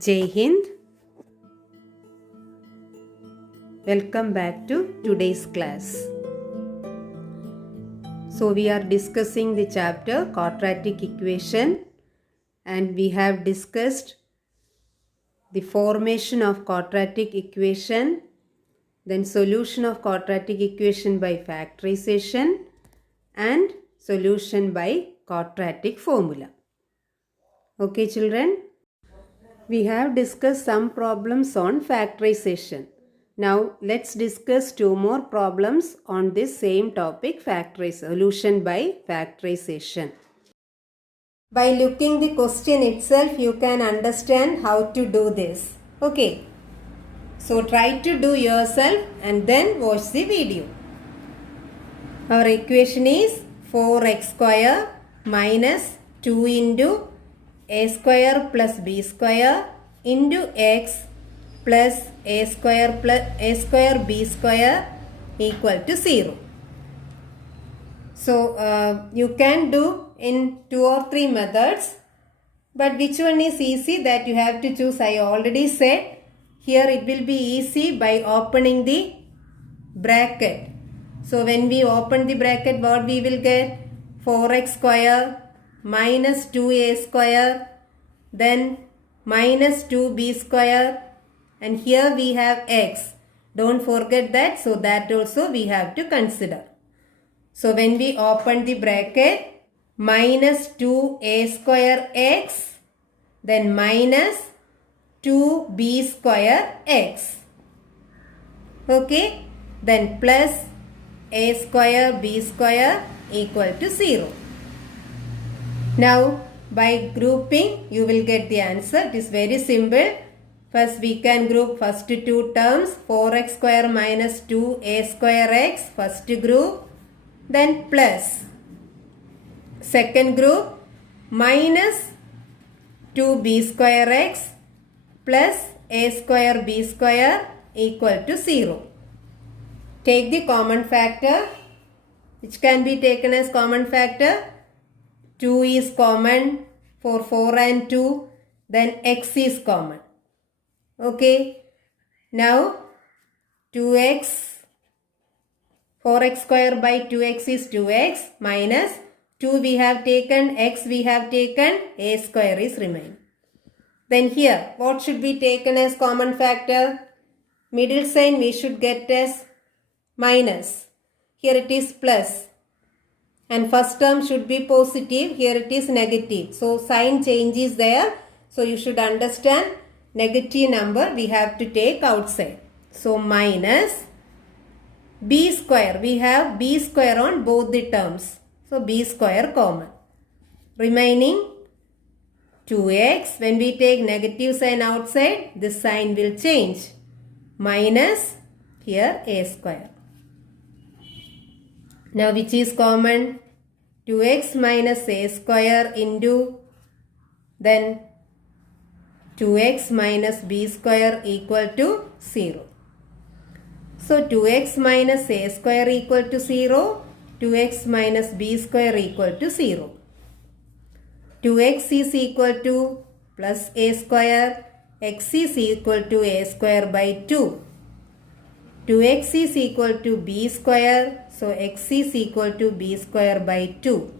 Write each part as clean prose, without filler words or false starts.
Jai Hind. Welcome back to today's class. So we are discussing the chapter quadratic equation, and we have discussed the formation of quadratic equation, then solution of quadratic equation by factorization and solution by quadratic formula. Okay children, we have discussed some problems on factorization. Now let's discuss two more problems on this same topic, solution by factorization. By looking the question itself, you can understand how to do this. Okay. So try to do yourself and then watch the video. Our equation is 4x square minus 2 into a square plus b square into x plus a square b square equal to 0. So you can do in 2 or 3 methods, but which one is easy, that you have to choose. I already said here it will be easy by opening the bracket. So when we open the bracket, what we will get? 4x square minus 2a square, then minus 2b square, and here we have x. Don't forget that, so that also we have to consider. So when we open the bracket, minus 2a square x, then minus 2b square x. Okay, then plus a square b square equal to 0. Now by grouping you will get the answer. It is very simple. First we can group first two terms, 4x square minus 2a square x, first group, then plus. Second group, minus 2b square x plus a square b square equal to 0. Take the common factor, which can be taken as common factor. 2 is common for 4 and 2, then x is common. Okay, now 4x square by 2x is 2x, minus 2 we have taken, x we have taken, a square is remain. Then here, what should be taken as common factor? Middle sign we should get as minus. Here it is plus. And first term should be positive, here it is negative. So sign change is there. So you should understand negative number we have to take outside. So minus b square. We have b square on both the terms. So b square common. Remaining 2x. When we take negative sign outside, this sign will change. Minus here a square. Now which is common? 2x minus a square into then 2x minus b square equal to 0. So 2x minus a square equal to 0, 2x minus b square equal to 0. 2x is equal to plus a square, x is equal to a square by 2. 2x is equal to b square, so x is equal to b square by 2.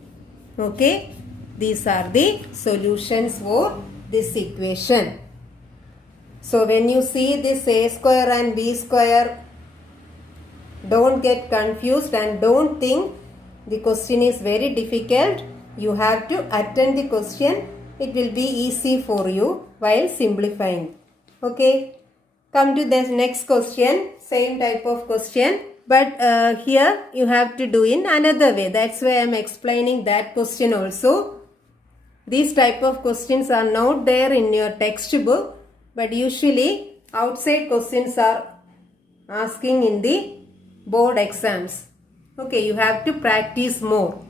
Okay, these are the solutions for this equation. So when you see this a square and b square, don't get confused and don't think the question is very difficult. You have to attend the question. It will be easy for you while simplifying. Okay. Come to the next question, same type of question, but here you have to do in another way. That's why I am explaining that question also. These type of questions are not there in your textbook, but usually outside questions are asking in the board exams. Okay, you have to practice more.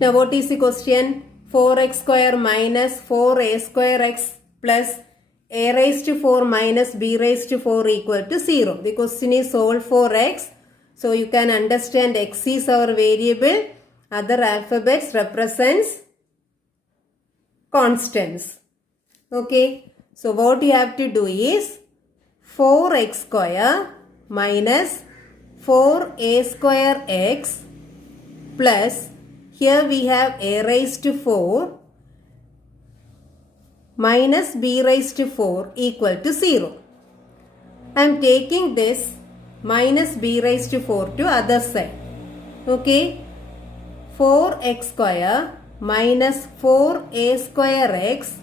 Now what is the question? 4x square minus 4a square x plus a raised to 4 minus b raised to 4 equal to 0. The question is solved for x. So you can understand x is our variable. Other alphabets represents constants. Okay. So what you have to do is 4x square minus 4a square x plus here we have a raised to 4 minus b raised to 4 equal to 0. I am taking this minus b raised to 4 to other side. Okay. 4x square minus 4a square x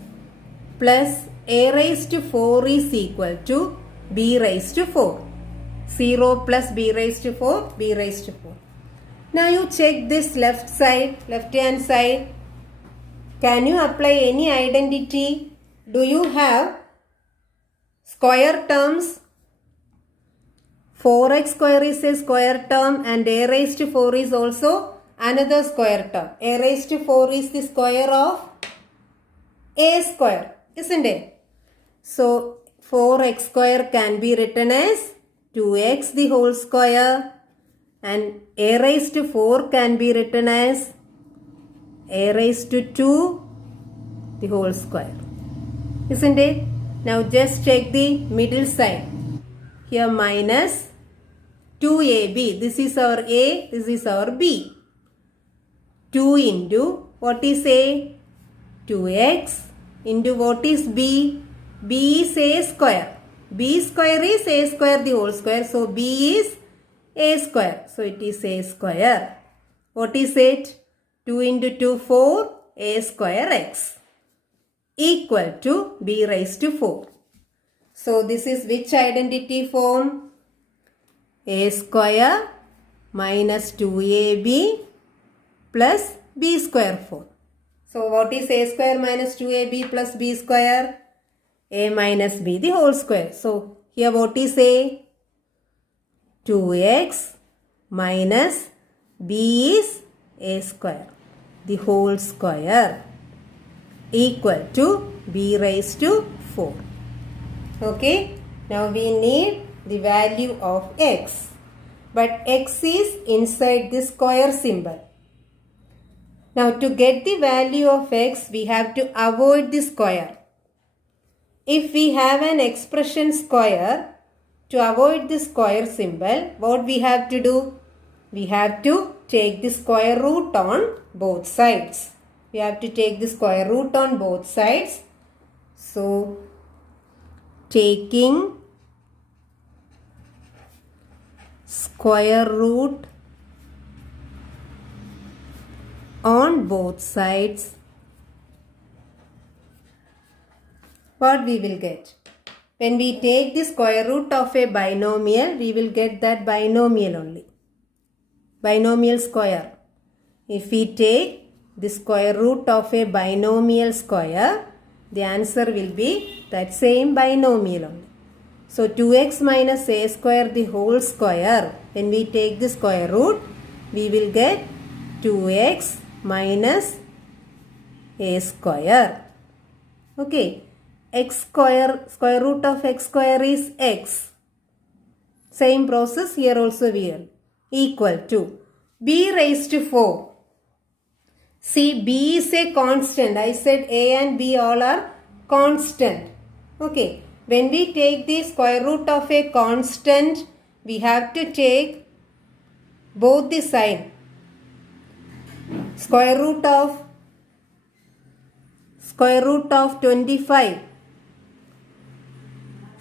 plus a raised to 4 is equal to b raised to 4. 0 plus b raised to 4, b raised to 4. Now you check this left side, left hand side. Can you apply any identity? Do you have square terms? 4x square is a square term and a raised to 4 is also another square term. A raised to 4 is the square of a square, isn't it? So 4x square can be written as 2x the whole square and a raised to 4 can be written as a raised to 2 the whole square, isn't it? Now just check the middle side. Here minus 2ab, this is our a, this is our b. 2 into what is a? 2x into what is b? b is a square. b square is a square the whole square. So b is a square. So it is a square. What is it? 2 into 2, 4, a square x equal to b raised to 4. So this is which identity form? A square minus 2ab plus b square 4. So what is a square minus 2ab plus b square? A minus b the whole square. So here what is a? 2x minus b is a square the whole square equal to b raised to 4. Okay. Now we need the value of x. But x is inside the square symbol. Now to get the value of x, we have to avoid the square. If we have an expression square, to avoid the square symbol, what we have to do? We have to take the square root on both sides. We have to take the square root on both sides. So, taking square root on both sides, what we will get? When we take the square root of a binomial, we will get that binomial only. Binomial square. If we take the square root of a binomial square, the answer will be that same binomial only. So 2x minus a square the whole square, when we take the square root, we will get 2x minus a square. Okay. X square, square root of x square is x. Same process here also we have. Equal to b raised to 4. See, b is a constant. I said a and b all are constant. Okay. When we take the square root of a constant, we have to take both the sign. Square root of 25.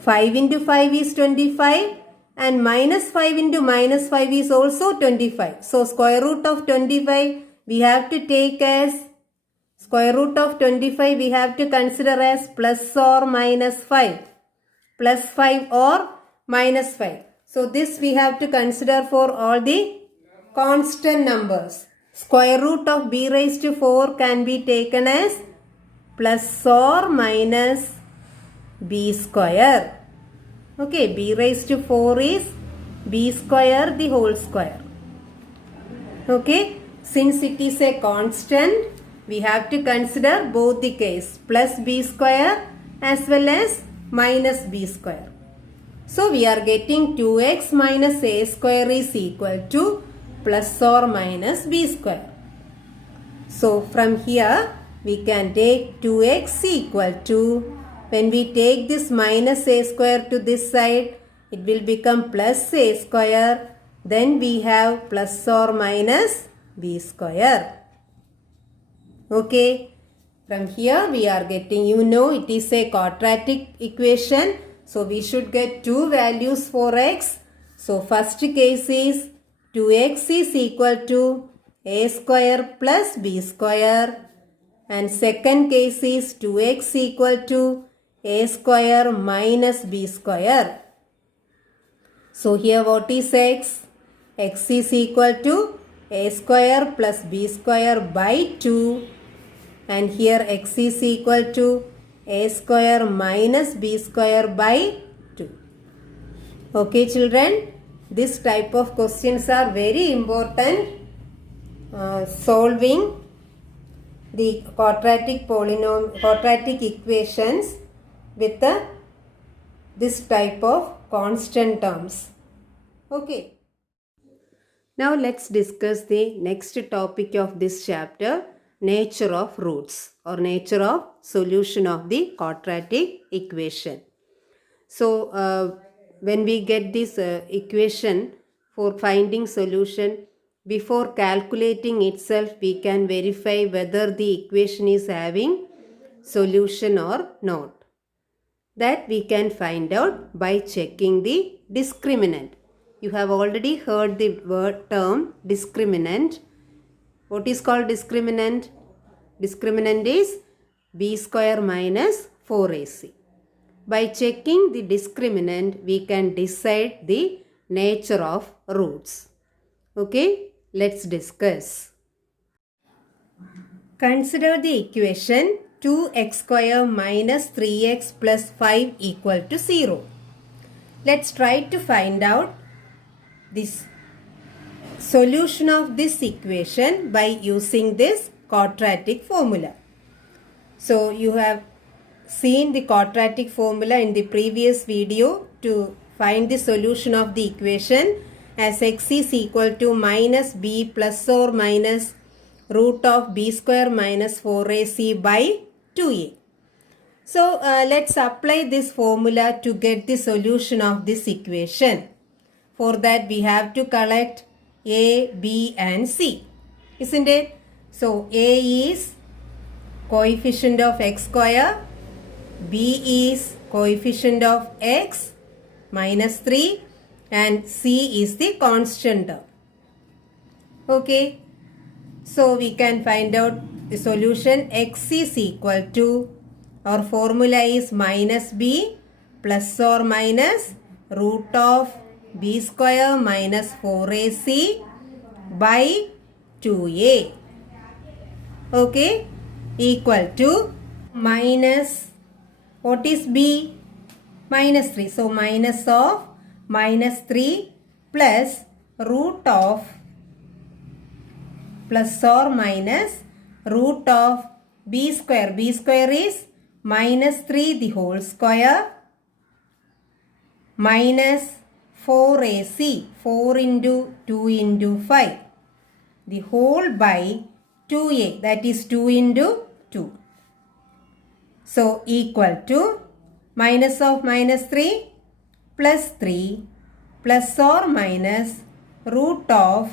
5 into 5 is 25 and minus 5 into minus 5 is also 25. So square root of 25 we have to take as square root of 25 we have to consider as plus or minus 5. Plus 5 or minus 5. So this we have to consider for all the constant numbers. Square root of b raised to 4 can be taken as plus or minus b square. Okay, b raised to 4 is b square the whole square. Okay, since it is a constant, we have to consider both the case, plus b square as well as minus b square. So we are getting 2x minus a square is equal to plus or minus b square. So from here we can take 2x equal to When we take this minus a square to this side, it will become plus a square. Then we have plus or minus b square. Okay. From here we are getting, it is a quadratic equation. So we should get two values for x. So first case is 2x is equal to a square plus b square. And second case is 2x equal to a square minus b square. So here what is x? X is equal to a square plus b square by 2. And here x is equal to a square minus b square by 2. Okay children, this type of questions are very important. Solving the quadratic equations with this type of constant terms. Okay. Now let's discuss the next topic of this chapter, nature of roots or nature of solution of the quadratic equation. So when we get this equation for finding solution, before calculating itself we can verify whether the equation is having solution or not. That we can find out by checking the discriminant. You have already heard the word term discriminant. What is called discriminant? Discriminant is b square minus 4ac. By checking the discriminant, we can decide the nature of roots. Okay, let's discuss. Consider the equation 2x square minus 3x plus 5 equal to 0. Let's try to find out this solution of this equation by using this quadratic formula. So you have seen the quadratic formula in the previous video to find the solution of the equation as x is equal to minus b plus or minus root of b square minus 4ac by 2a. So let's apply this formula to get the solution of this equation. For that we have to collect a, b and c, isn't it? So a is coefficient of x square, b is coefficient of x minus 3 and c is the constant term. Okay. So we can find out the solution. X is equal to, our formula is minus b plus or minus root of b square minus 4ac by 2a. Okay, equal to minus, what is b? Minus 3. So minus of minus 3 plus root of plus or minus root of b square. B square is minus 3 the whole square minus 4ac, 4 into 2 into 5, the whole by 2a, that is 2 into 2. So equal to minus of minus 3 plus 3 plus or minus root of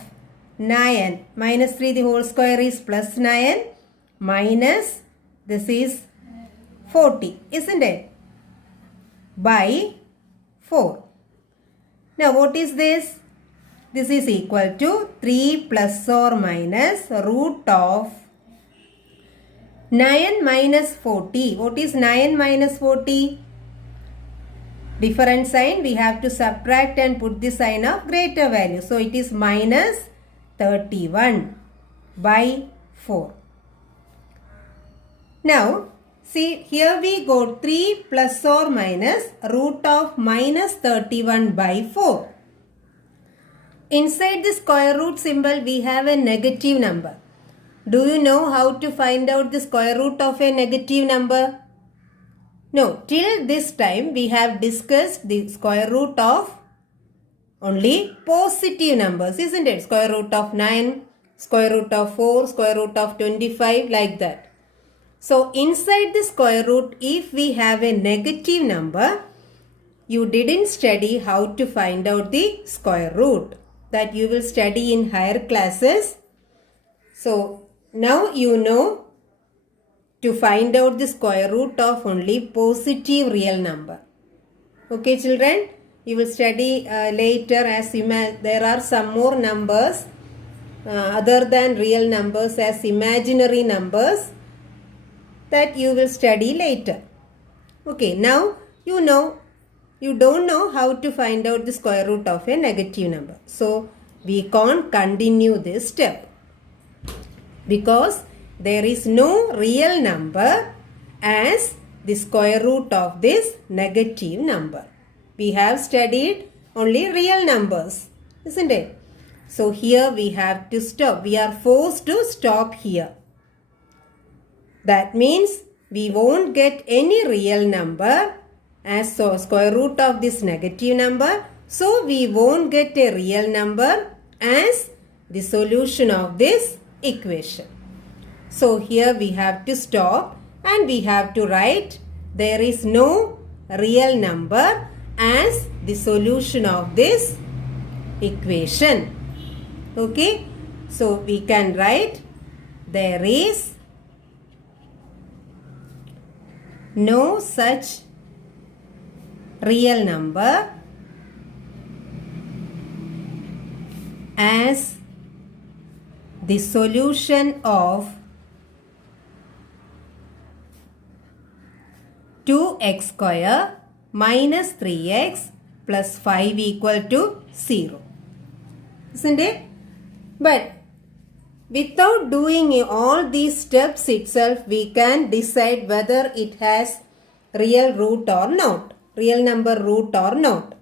9, minus 3 the whole square is plus 9 minus, this is 40, isn't it? By 4. Now what is this? This is equal to 3 plus or minus root of 9 minus 40. What is 9 minus 40? Different sign, we have to subtract and put the sign of greater value. So it is minus 31 by 4. Now see, here we got 3 plus or minus root of minus 31 by 4. Inside the square root symbol we have a negative number. Do you know how to find out the square root of a negative number? No, till this time we have discussed the square root of only positive numbers, isn't it? Square root of 9, square root of 4, square root of 25, like that. So inside the square root, if we have a negative number, you didn't study how to find out the square root. That you will study in higher classes. So now you know to find out the square root of only positive real number. Okay children, you will study later as there are some more numbers other than real numbers as imaginary numbers that you will study later. Okay, now you don't know how to find out the square root of a negative number. So we can't continue this step because there is no real number as the square root of this negative number. We have studied only real numbers, isn't it? So here we have to stop. We are forced to stop here. That means we won't get any real number as square root of this negative number. So we won't get a real number as the solution of this equation. So here we have to stop and we have to write there is no real number as the solution of this equation. Okay, so we can write there is no such real number as the solution of 2x square minus 3x plus 5 equal to 0. Isn't it? But without doing all these steps itself, we can decide whether it has real root or not. Real number root or not.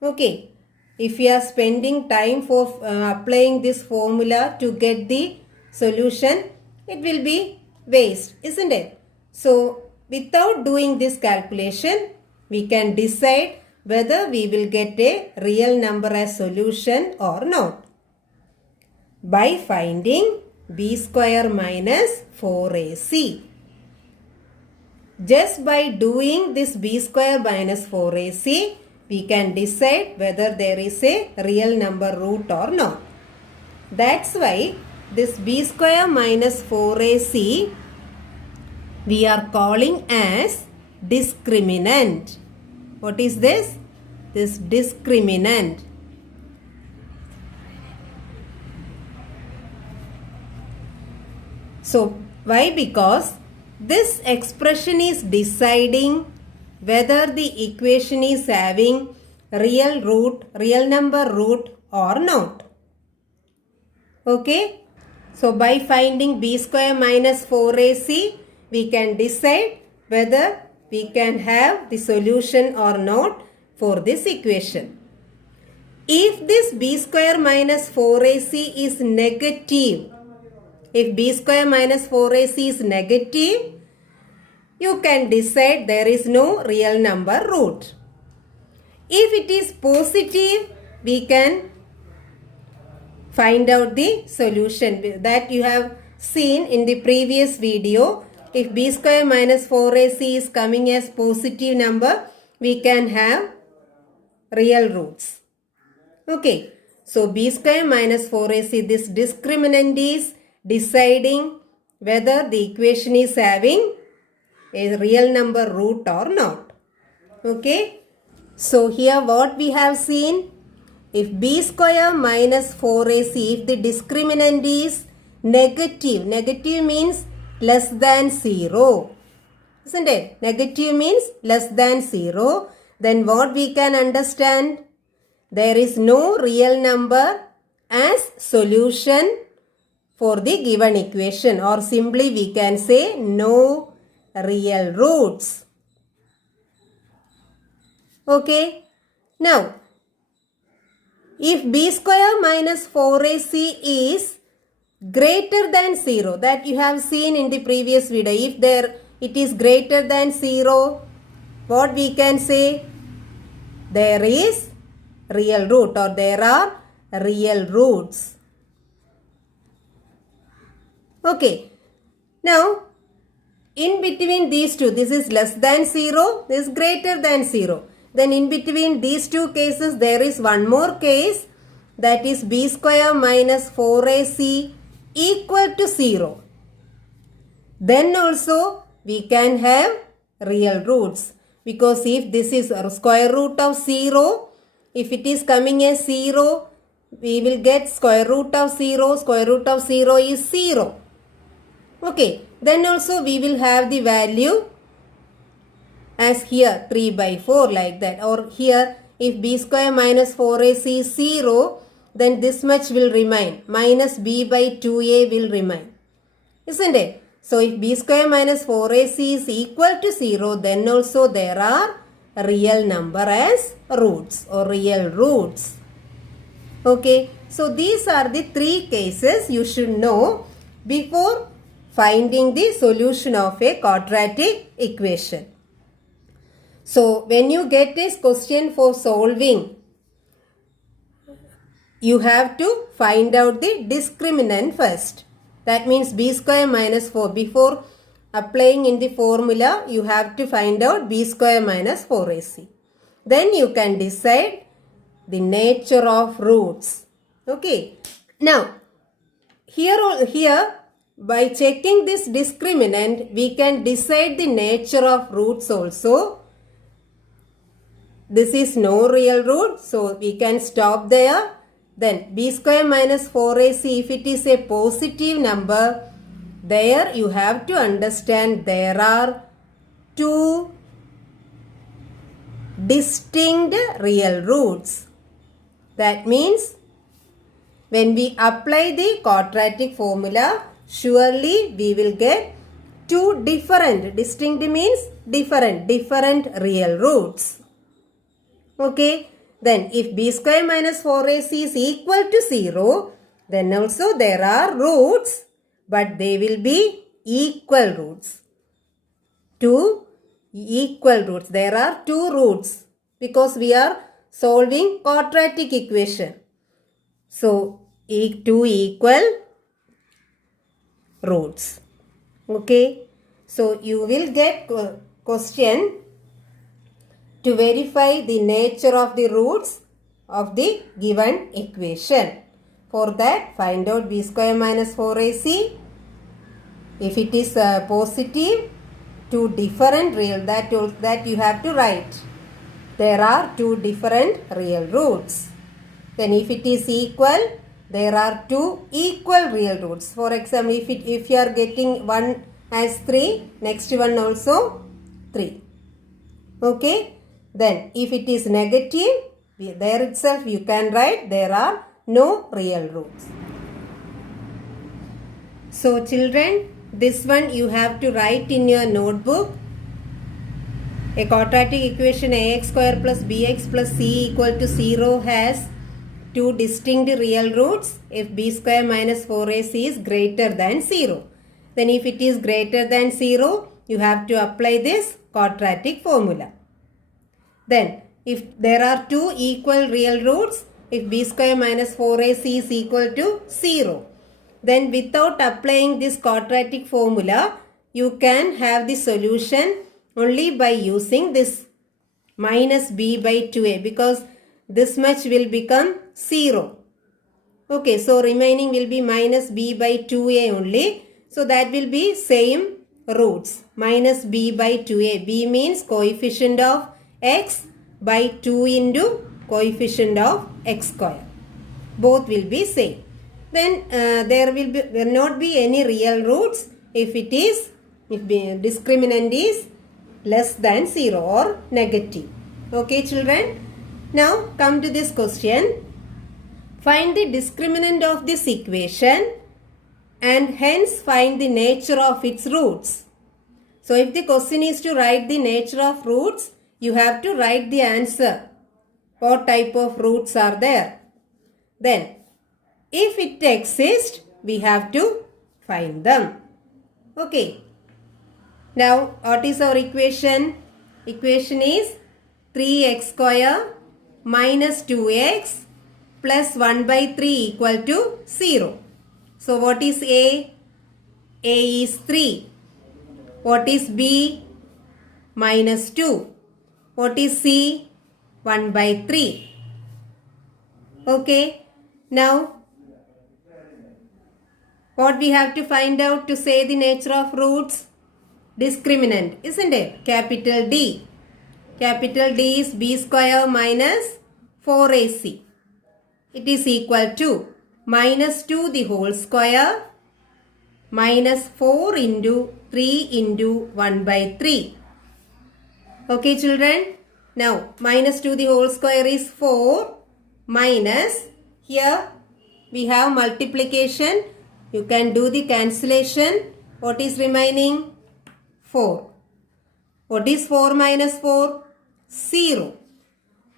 Okay. If you are spending time for applying this formula to get the solution, it will be waste, isn't it? So, without doing this calculation, we can decide whether we will get a real number as solution or not by finding b square minus 4ac. Just by doing this b square minus 4ac, we can decide whether there is a real number root or not. That's why this b square minus 4ac we are calling as discriminant. What is this? This discriminant. So, why? Because this expression is deciding whether the equation is having real number root or not. Okay. So, by finding b square minus 4ac, we can decide whether we can have the solution or not for this equation. If this b square minus 4ac is negative, if b square minus 4ac is negative, you can decide there is no real number root. If it is positive, we can find out the solution that you have seen in the previous video. If b square minus 4ac is coming as positive number, we can have real roots. Okay. So, b square minus 4ac, this discriminant is deciding whether the equation is having a real number root or not. Okay. So, here what we have seen, if b square minus 4ac, if the discriminant is negative, negative means less than 0, isn't it? Negative means less than 0. Then what we can understand? There is no real number as solution for the given equation, or simply we can say no real roots. Okay. Now, if b square minus 4ac is greater than 0, that you have seen in the previous video, if it is greater than 0, what we can say? There is real root, or there are real roots. Okay. Now, in between these two, this is less than 0, this is greater than 0. Then in between these two cases, there is one more case, that is b square minus 4ac equal to 0. Then also we can have real roots, because if this is a square root of 0, if it is coming as 0, we will get square root of 0. Square root of 0 is 0. Okay, then also we will have the value as here 3 by 4 like that. Or here if b square minus 4ac is 0, then this much will remain. Minus b by 2a will remain. Isn't it? So if b square minus 4ac is equal to 0, then also there are real number as roots or real roots. Okay, so these are the three cases you should know before finding the solution of a quadratic equation. So when you get this question for solving, you have to find out the discriminant first. That means b square minus 4. Before applying in the formula, you have to find out b square minus 4ac. Then you can decide the nature of roots. Okay. Now, here by checking this discriminant, we can decide the nature of roots also. This is no real root, so we can stop there. Then b square minus 4ac, if it is a positive number, there you have to understand there are two distinct real roots. That means when we apply the quadratic formula, surely we will get two different, distinct means different real roots. Okay. Then if b square minus 4ac is equal to 0, then also there are roots, but they will be equal roots. Two equal roots. There are two roots because we are solving quadratic equation. So two equal roots. Okay. So you will get question to verify the nature of the roots of the given equation. For that, find out b square minus 4ac. If it is positive, two different real, that you have to write. There are two different real roots. Then if it is equal, there are two equal real roots. For example, if you are getting one as 3, next one also 3. Okay. Then if it is negative, there itself you can write there are no real roots. So children, this one you have to write in your notebook. A quadratic equation ax square plus bx plus c equal to 0 has two distinct real roots if b square minus 4ac is greater than 0. Then if it is greater than 0, you have to apply this quadratic formula. Then, if there are two equal real roots, if b square minus 4ac is equal to 0, then without applying this quadratic formula, you can have the solution only by using this minus b by 2a, because this much will become 0. Okay, so remaining will be minus b by 2a only. So that will be same roots, minus b by 2a. b means coefficient of x by 2 into coefficient of x square. Both will be same. Then there will not be any real roots if discriminant is less than 0 or negative. Okay children. Now come to this question. Find the discriminant of this equation and hence find the nature of its roots. So if the question is to write the nature of roots, you have to write the answer. What type of roots are there? Then, if it exists, we have to find them. Okay. Now, what is our equation? Equation is 3x square minus 2x plus 1 by 3 equal to 0. So, what is A? A is 3. What is B? Minus 2. What is C? 1 by 3. Okay. Now, what we have to find out to say the nature of roots? Discriminant, isn't it? Capital D. Capital D is B square minus 4AC. It is equal to minus 2 the whole square minus 4 into 3 into 1 by 3. Okay, children. Now, minus 2 the whole square is 4 minus, here we have multiplication. You can do the cancellation. What is remaining? 4. What is 4 minus 4? 0.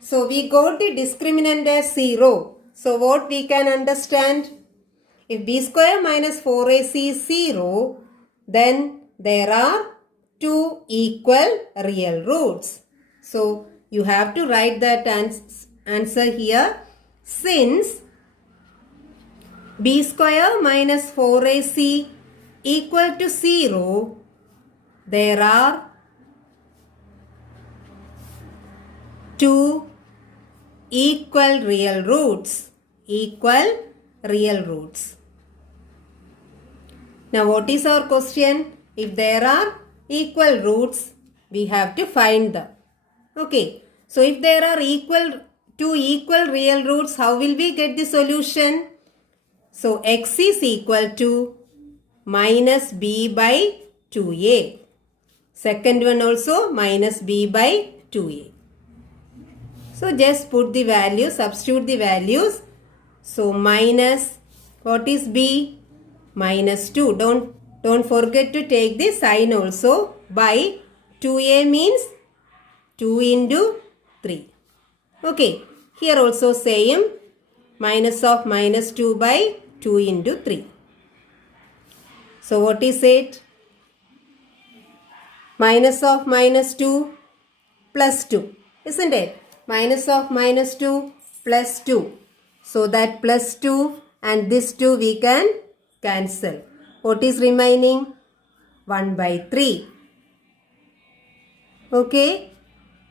So, we got the discriminant as 0. So, what we can understand? If B square minus 4AC is 0, then there are 2 equal real roots. So, you have to write that answer here. Since B square minus 4AC equal to 0, there are 2 equal real roots. Equal real roots. Now, what is our question? If there are equal roots, we have to find them. Okay. So, if there are 2 equal real roots, how will we get the solution? So, x is equal to minus b by 2a. Second one also minus b by 2a. So, just put the values, substitute the values. So, minus, what is b? Minus 2. Don't forget to take the sign also. By 2a means 2 into 3. Okay. Here also same. Minus of minus 2 by 2 into 3. So, what is it? Minus of minus 2 plus 2. Isn't it? Minus of minus 2 plus 2. So, that plus 2 and this 2 we can cancel. What is remaining? 1 by 3. Okay.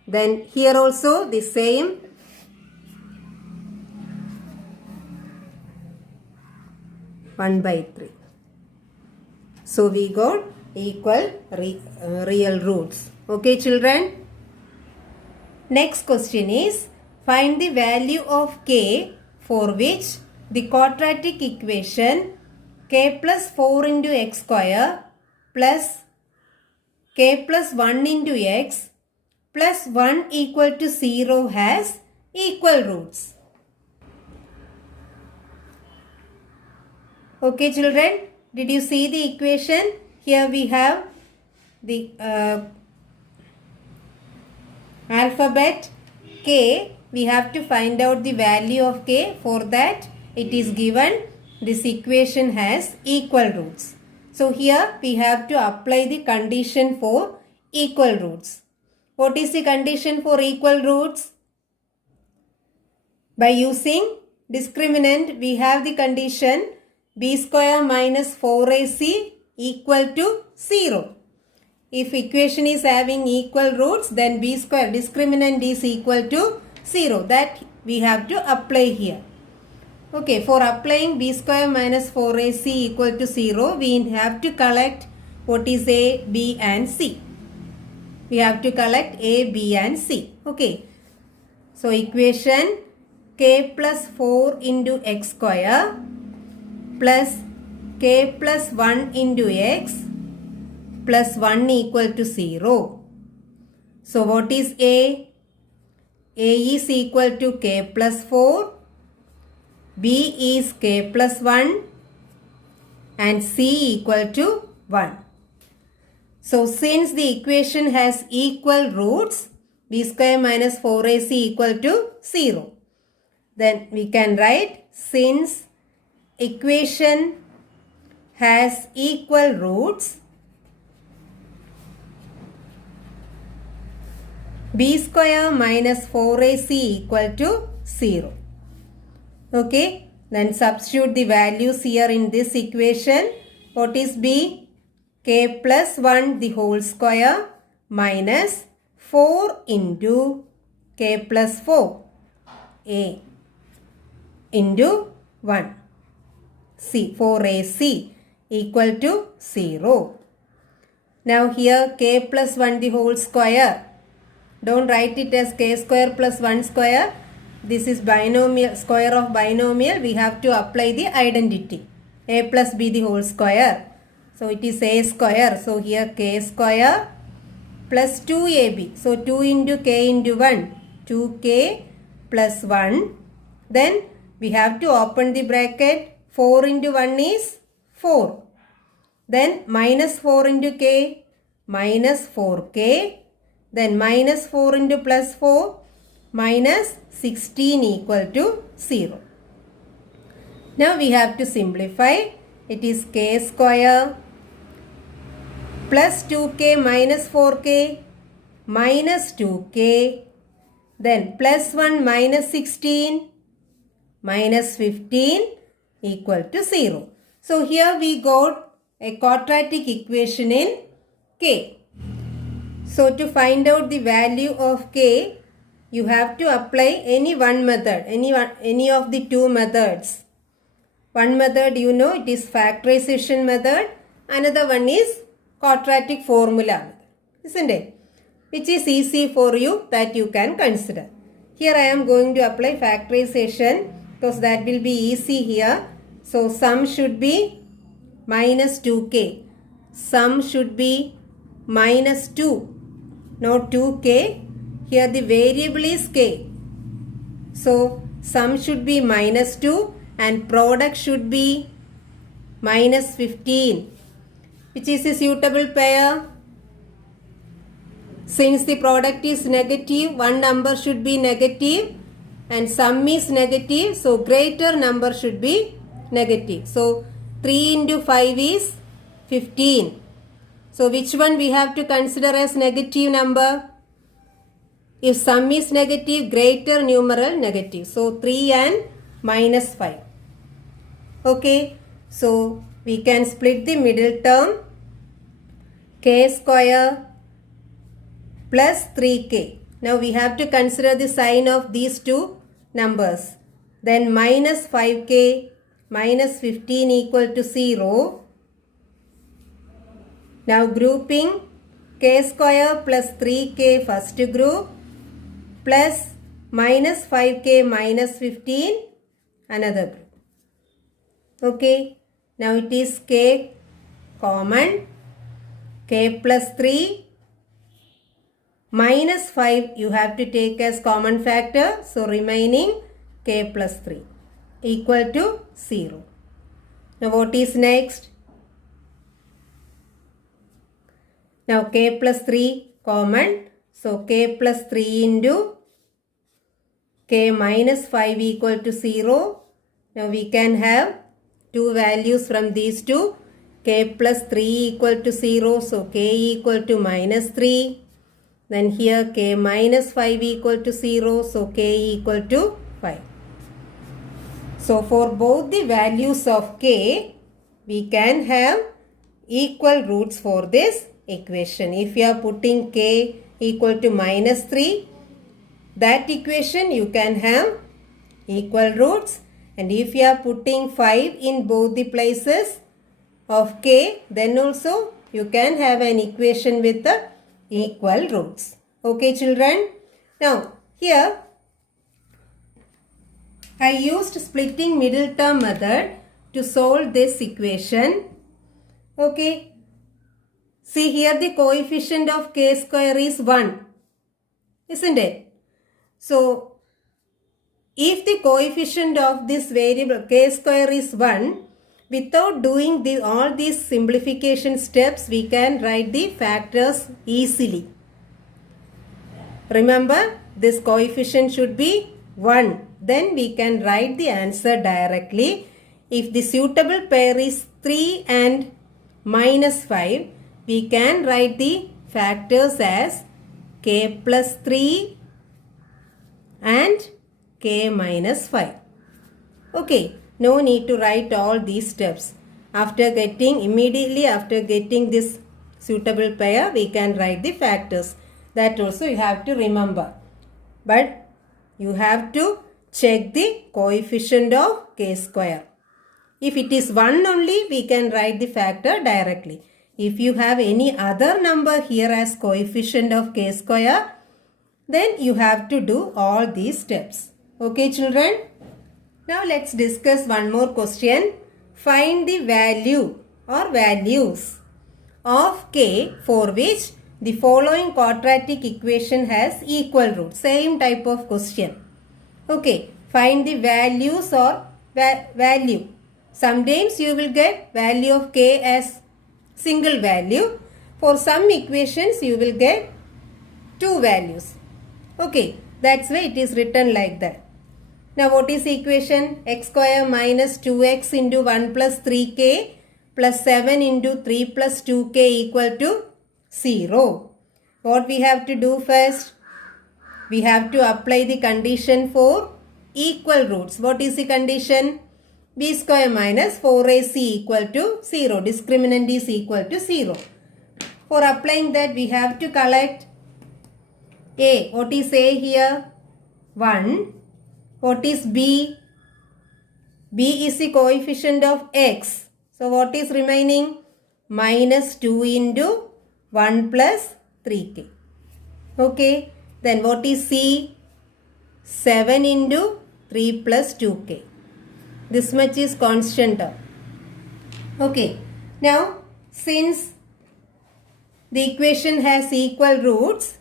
Then here also the same. One by 3. So, we got equal real roots. Okay, children. Next question is, find the value of k for which the quadratic equation k plus 4 into x square plus k plus 1 into x plus 1 equal to 0 has equal roots. Okay, children, did you see the equation? Here we have the alphabet k. We have to find out the value of k. For that, it is given this equation has equal roots. So, here we have to apply the condition for equal roots. What is the condition for equal roots? By using discriminant, we have the condition b square minus 4ac equal to 0. If equation is having equal roots, then b square discriminant is equal to 0. That we have to apply here. Okay, for applying b square minus 4ac equal to 0, we have to collect what is a, b and c. We have to collect a, b and c. Okay. So, equation k plus 4 into x square plus k plus 1 into x plus 1 equal to 0. So, what is a? A is equal to k plus 4, b is k plus 1 and c equal to 1. So, since the equation has equal roots, b square minus 4ac equal to 0. Then we can write, since equation has equal roots, b square minus 4ac equal to 0. Okay, then substitute the values here in this equation. What is b? k plus 1 the whole square minus 4 into k plus 4 a into 1 c 4ac equal to 0. Now here k plus 1 the whole square. Don't write it as k square plus 1 square. This is binomial, square of binomial. We have to apply the identity. A plus b the whole square. So it is a square. So here k square plus 2ab. So 2 into k into 1. 2k plus 1. Then we have to open the bracket. 4 into 1 is 4. Then minus 4 into k minus 4k. Then minus 4 into plus 4 minus 16 equal to 0. Now we have to simplify. It is k square plus 2k minus 4k minus 2k. Then plus 1 minus 16 minus 15 equal to 0. So here we got a quadratic equation in k. So to find out the value of k, you have to apply any one method, any of the two methods. One method you know, it is factorization method. Another one is quadratic formula, isn't it? Which is easy for you, that you can consider. Here I am going to apply factorization because that will be easy here. So sum should be minus 2k. Sum should be minus 2, not 2k. Here the variable is k. So sum should be minus 2 and product should be minus 15. Which is a suitable pair? Since the product is negative, one number should be negative and sum is negative, so greater number should be negative. So 3 into 5 is 15. So which one we have to consider as negative number? If sum is negative, greater numeral negative. So 3 and minus 5. Okay. So we can split the middle term. K square plus 3k. Now we have to consider the sign of these two numbers. Then minus 5k minus 15 equal to 0. Now grouping k square plus 3k first group plus minus 5k minus 15 another group. Okay. Now it is k common. K plus 3 minus 5 you have to take as common factor. So remaining k plus 3 equal to 0. Now what is next? Now k plus 3 common. So k plus 3 into k minus 5 equal to 0. Now we can have two values from these two. K plus 3 equal to 0. So k equal to minus 3. Then here k minus 5 equal to 0. So k equal to 5. So for both the values of k, we can have equal roots for this equation. If you are putting k equal to minus 3, that equation you can have equal roots. And if you are putting 5 in both the places of k, then also you can have an equation with the equal roots. Okay children. Now here I used splitting middle term method to solve this equation. Okay. See here the coefficient of k square is 1. Isn't it? So if the coefficient of this variable k square is 1, without doing all these simplification steps, we can write the factors easily. Remember, this coefficient should be 1. Then we can write the answer directly. If the suitable pair is 3 and minus 5, we can write the factors as k plus 3 and k minus 5. Okay, no need to write all these steps. immediately after getting this suitable pair, we can write the factors. That also you have to remember. But you have to check the coefficient of k square. If it is 1 only, we can write the factor directly. If you have any other number here as coefficient of k square, then you have to do all these steps. Okay, children? Now let's discuss one more question. Find the value or values of k for which the following quadratic equation has equal roots. Same type of question. Okay, find the values or value. Sometimes you will get value of k as single value. For some equations you will get two values. Okay, that's why it is written like that. Now what is the equation? X square minus 2x into 1 plus 3k plus 7 into 3 plus 2k equal to 0. What we have to do first? We have to apply the condition for equal roots. What is the condition? B square minus 4ac equal to 0. Discriminant is equal to 0. For applying that, we have to collect a. What is a here? 1. What is b? B is the coefficient of x. So what is remaining? Minus 2 into 1 plus 3k. Okay. Then what is c? 7 into 3 plus 2k. This much is constant term. Okay. Now, since the equation has equal roots,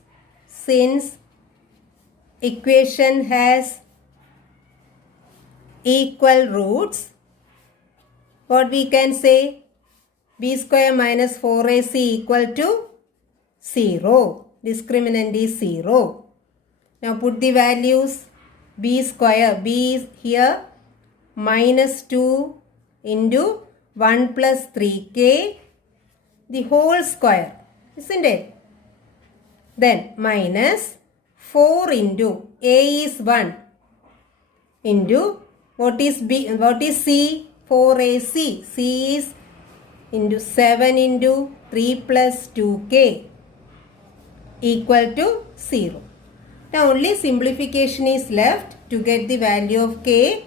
what we can say? B square minus 4ac equal to 0. Discriminant is 0. Now put the values. B square, B is here minus 2 into 1 plus 3k the whole square, isn't it? Then minus 4 into a is 1 into what is b? What is c? 4ac. C is into 7 into 3 plus 2k equal to 0. Now only simplification is left to get the value of k.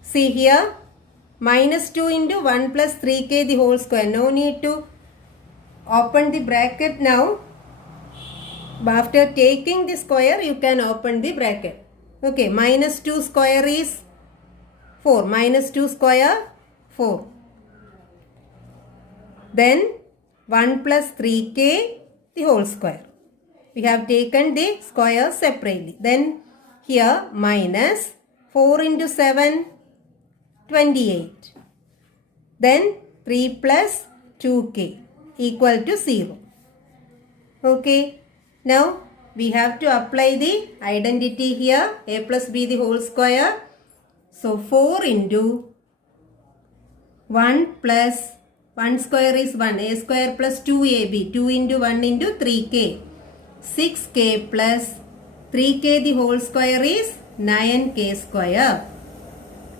See here, minus 2 into 1 plus 3k the whole square. No need to open the bracket now. After taking the square, you can open the bracket. Okay, minus 2 square is 4. Minus 2 square, 4. Then 1 plus 3k the whole square. We have taken the square separately. Then here minus 4 into 7, 28. Then 3 plus 2k equal to 0. Okay. Now we have to apply the identity here. A plus b the whole square. So 4 into 1 plus 1 square is 1. A square plus 2ab. 2 into 1 into 3k. 6k plus 3k the whole square is 9k square.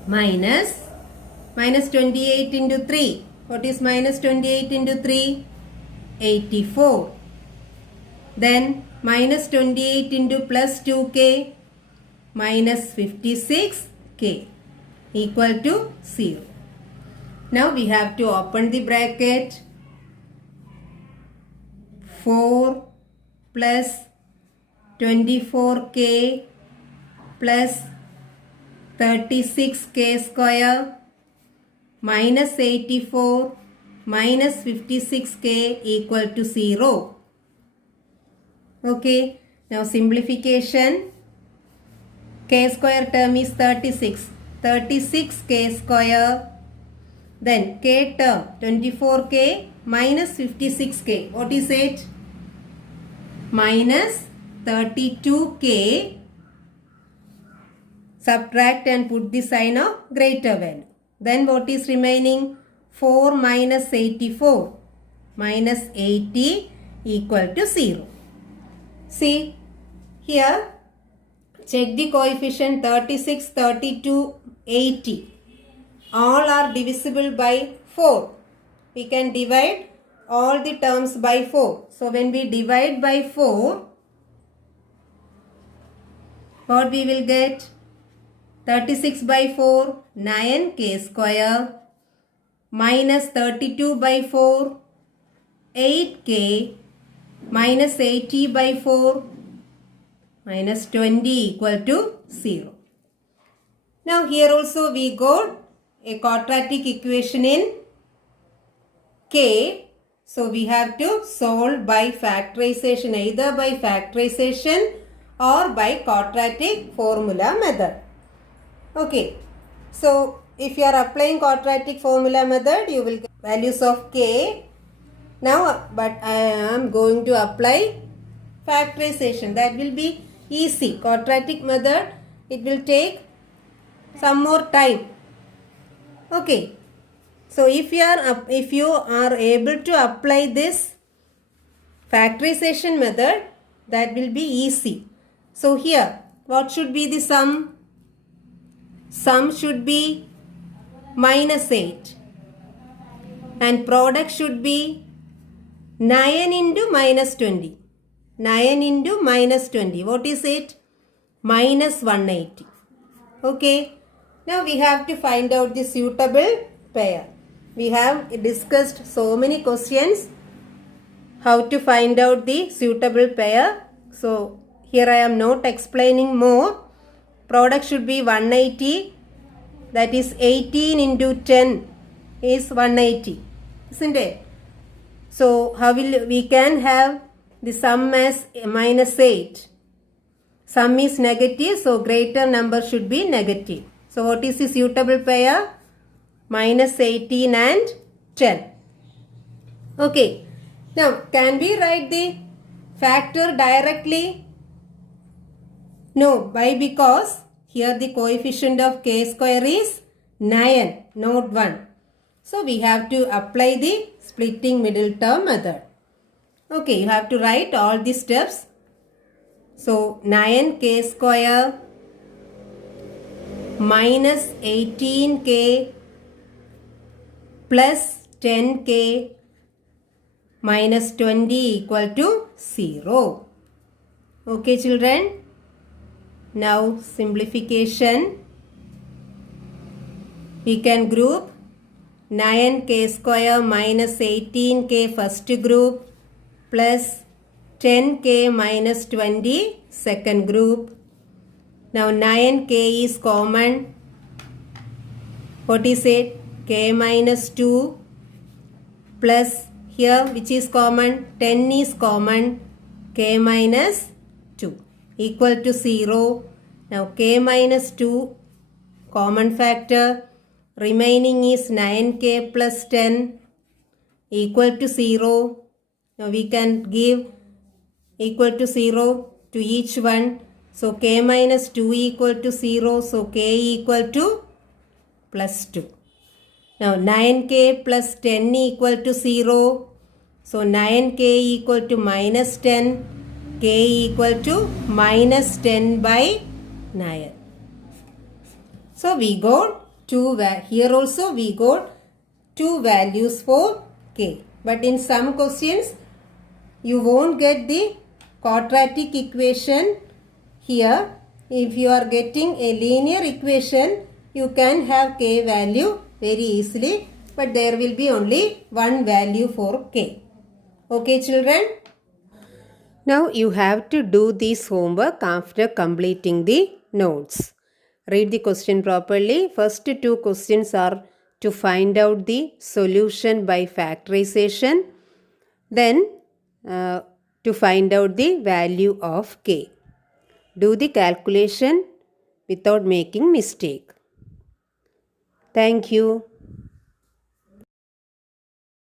Minus 28 into 3. What is minus 28 into 3? 84. Then minus 28 into plus 2k minus 56k equal to 0. Now we have to open the bracket. 4 plus 24k plus 36k square minus 84 minus 56k equal to 0. Okay, now simplification. K square term is 36. 36k square. Then k term 24k minus 56k. What is it? Minus 32k. Subtract and put the sign of greater value. Then what is remaining? 4 minus 84 minus 80 equal to 0. See here, check the coefficient 36, 32, 80. All are divisible by 4. We can divide all the terms by 4. So when we divide by 4, what we will get? 36 by 4, 9k square, minus 32 by 4, 8k, minus 80 by 4, minus 20 equal to 0. Now here also we got a quadratic equation in k. So we have to solve by factorization, either by factorization or by quadratic formula method. Okay, so if you are applying quadratic formula method, you will get values of k. Now, but I am going to apply factorization. That will be easy. Quadratic method, it will take some more time. Okay, so if you are able to apply this factorization method, that will be easy. So here, what should be the sum? Sum should be minus 8 and product should be 9 into minus 20. 9 into minus 20. What is it? Minus 180. Okay. Now we have to find out the suitable pair. We have discussed so many questions how to find out the suitable pair. So here I am not explaining more. Product should be 180, that is 18 into 10 is 180, isn't it? So how will we can have the sum as minus 8. Sum is negative, so greater number should be negative. So what is the suitable pair? Minus 18 and 10. Okay. Now can we write the factor directly? No, why? Because here the coefficient of k square is 9, not 1. So we have to apply the splitting middle term method. Okay, you have to write all the steps. So 9k square minus 18k plus 10k minus 20 equal to 0. Okay, children. Now simplification. We can group 9k square minus 18k first group plus 10k minus 20 second group. Now 9k is common. What is it? K minus 2 plus here which is common? 10 is common. K minus 2 equal to 0. Now k minus 2 common factor. Remaining is 9k plus 10 equal to 0. Now we can give equal to 0 to each one. So k minus 2 equal to 0. So k equal to plus 2. Now 9k plus 10 equal to 0. So 9k equal to minus 10. K equal to minus 10 by 9. So we got here also we got two values for k. But in some questions you won't get the quadratic equation here. If you are getting a linear equation, you can have k value very easily, but there will be only one value for k. Okay, children? Now you have to do this homework after completing the notes. Read the question properly. First two questions are to find out the solution by factorization. Then to find out the value of k. Do the calculation without making mistake. Thank you.